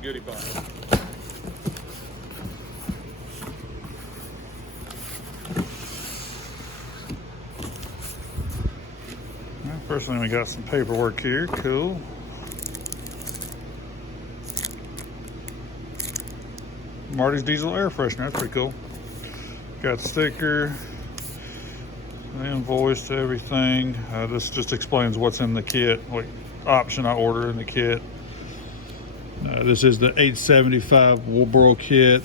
goodie pile. First thing, we got some paperwork here. Cool. Marty's diesel air freshener. That's pretty cool. Got the sticker, the invoice, everything. This just explains what's in the kit, what option I order in the kit. This is the 875 Woolboro kit.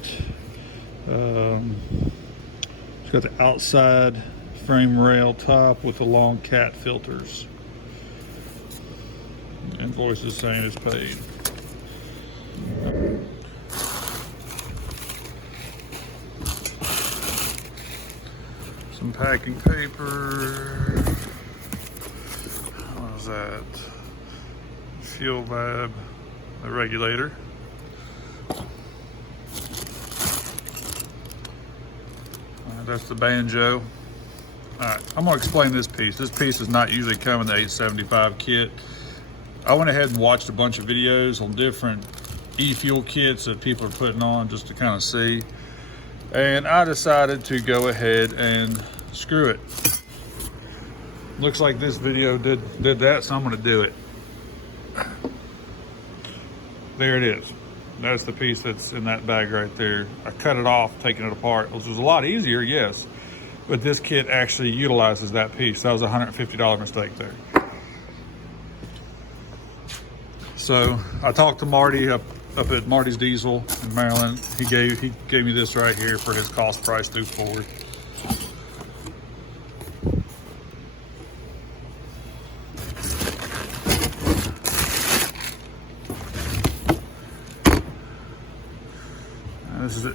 It's got the outside frame rail top with the long cat filters. Invoice is saying it's paid. Some packing paper. What is that? Fuel valve, the regulator. That's the banjo. Alright, I'm gonna explain this piece. This piece does not usually come in the 875 kit. I went ahead and watched a bunch of videos on different e-fuel kits that people are putting on just to kind of see. And I decided to go ahead and screw it. Looks like this video did that, so I'm gonna do it. There it is. That's the piece that's in that bag right there. I cut it off, taking it apart, which was a lot easier, yes. But this kit actually utilizes that piece. That was a $150 mistake there. So I talked to Marty up at Marty's Diesel in Maryland. He gave me this right here for his cost price through Ford.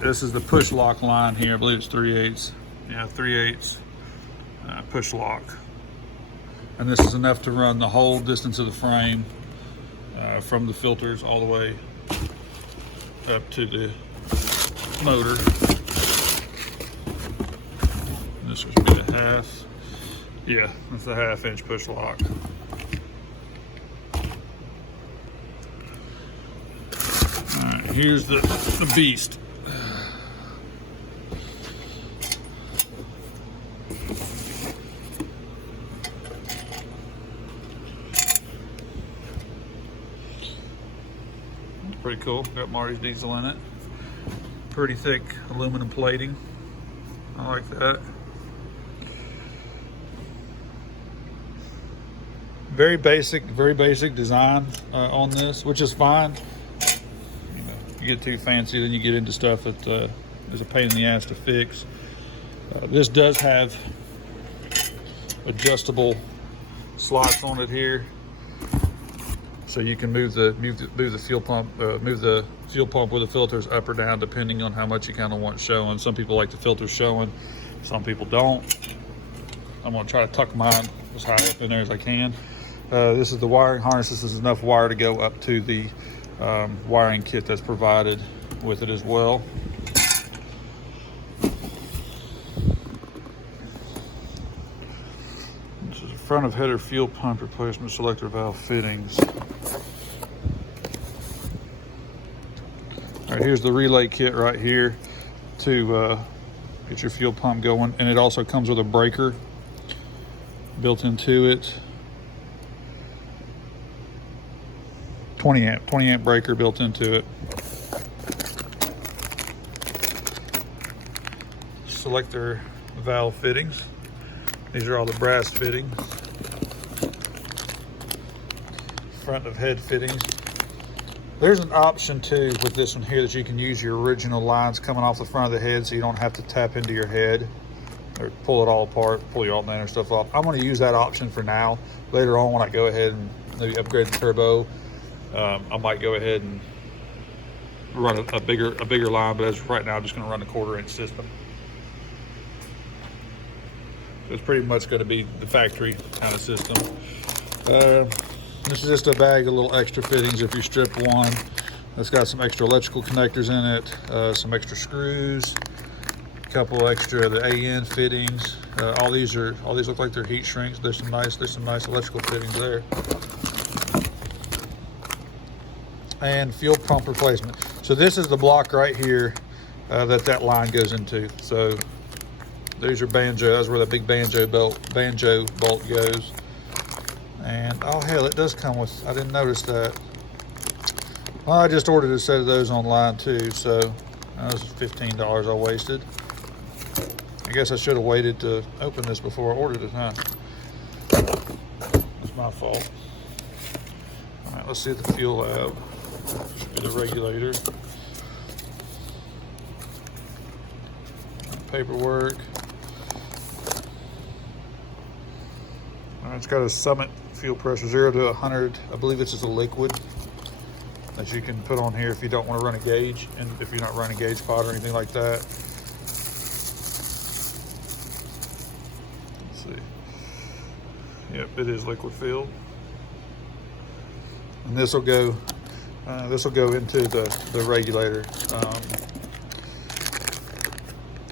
This is the push lock line here. I believe it's 3/8. Yeah, 3/8 push lock. And this is enough to run the whole distance of the frame from the filters all the way up to the motor. And this would be the half. Yeah, that's the 1/2 inch push lock. All right, here's the beast. Pretty cool. Got Marty's Diesel in it. Pretty thick aluminum plating. I like that. Very basic design on this, which is fine. You know, you get too fancy, then you get into stuff that is a pain in the ass to fix. This does have adjustable slots on it here, so you can move the fuel pump with the filters up or down depending on how much you kind of want showing. Some people like the filters showing, some people don't. I'm gonna try to tuck mine as high up in there as I can. This is the wiring harness. This is enough wire to go up to the wiring kit that's provided with it as well. This is the front of header fuel pump replacement selector valve fittings. All right, here's the relay kit right here to get your fuel pump going, and it also comes with a breaker built into it. 20 amp breaker built into it. Selector valve fittings. These are all the brass fittings. Front of head fittings. There's an option too with this one here that you can use your original lines coming off the front of the head, so you don't have to tap into your head or pull it all apart, pull your alternator stuff off. I'm going to use that option for now. Later on, when I go ahead and maybe upgrade the turbo, I might go ahead and run a bigger line, but as right now, I'm just going to run a 1/4 inch system. So it's pretty much going to be the factory kind of system. This is just a bag of little extra fittings if you strip one. It's got some extra electrical connectors in it, some extra screws, a couple extra of the AN fittings. All these look like they're heat shrinks. There's some nice electrical fittings there. and fuel pump replacement. So this is the block right here that line goes into. So there's your banjo. That's where the big banjo bolt goes. And oh hell, it does come with, I didn't notice that. Well, I just ordered a set of those online too, so that was $15 I wasted. I guess I should have waited to open this before I ordered it, huh? It's my fault. All right, let's see the fuel lab. Should be the regulator. Paperwork. All right, it's got a Summit fuel pressure 0 to 100. I believe this is a liquid that you can put on here if you don't want to run a gauge, and if you're not running gauge pot or anything like that. Let's see. Yep, it is liquid filled. And this will go into the regulator.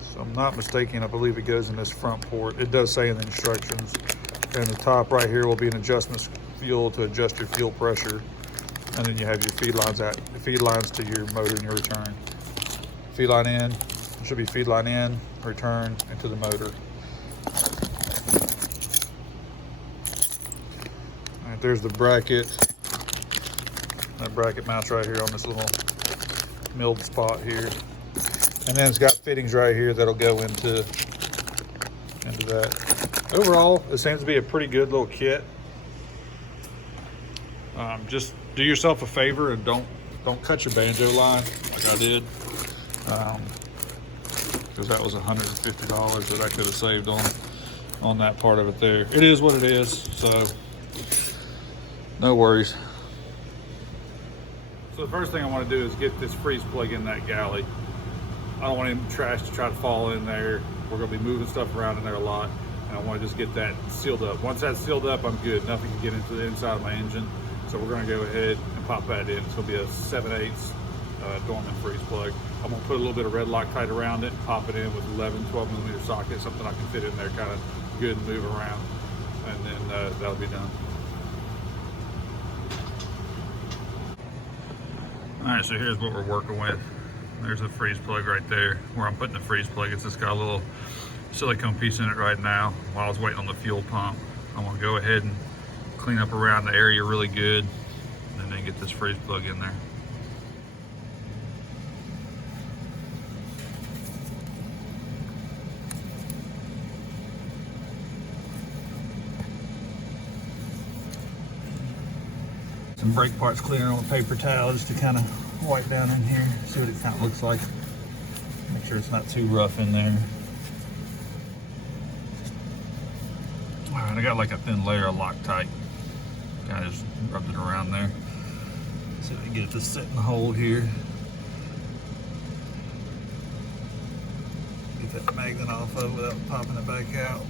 So I'm not mistaken, I believe it goes in this front port. It does say in the instructions. And the top right here will be an adjustment fuel to adjust your fuel pressure. And then you have your feed lines to your motor and your return. Feed line in, it should be feed line in, return, into the motor. All right, there's the bracket. That bracket mounts right here on this little milled spot here. And then it's got fittings right here that'll go into that. Overall, it seems to be a pretty good little kit. Just do yourself a favor and don't cut your banjo line like I did, because that was $150 that I could have saved on that part of it there. It is what it is, so no worries. So the first thing I want to do is get this freeze plug in that galley. I don't want any trash to try to fall in there. We're going to be moving stuff around in there a lot, and I want to just get that sealed up. Once that's sealed up, I'm good. Nothing can get into the inside of my engine. So we're going to go ahead and pop that in. It's going to be a 7/8 Dorman freeze plug. I'm going to put a little bit of red Loctite around it, pop it in with 11, 12 millimeter socket, something I can fit in there kind of good and move around, and then that'll be done. All right, so here's what we're working with. There's a freeze plug right there where I'm putting the freeze plug. It's just got a little silicone piece in it right now. While I was waiting on the fuel pump, I'm going to go ahead and clean up around the area really good, and then get this freeze plug in there. Some brake parts cleaner on a paper towel just to kind of wipe down in here, see what it kind of looks like. Make sure it's not too rough in there. All right, I got like a thin layer of Loctite. Kind of just rubbed it around there. See if I can get it to sit in the hole here. Get that magnet off of it without popping it back out.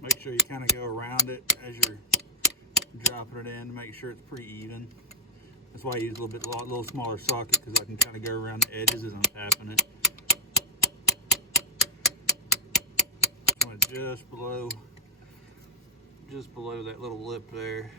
Make sure you kind of go around it as you're dropping it in to make sure it's pretty even. That's why I use a little smaller socket, because I can kind of go around the edges as I'm tapping it. Just below that little lip there.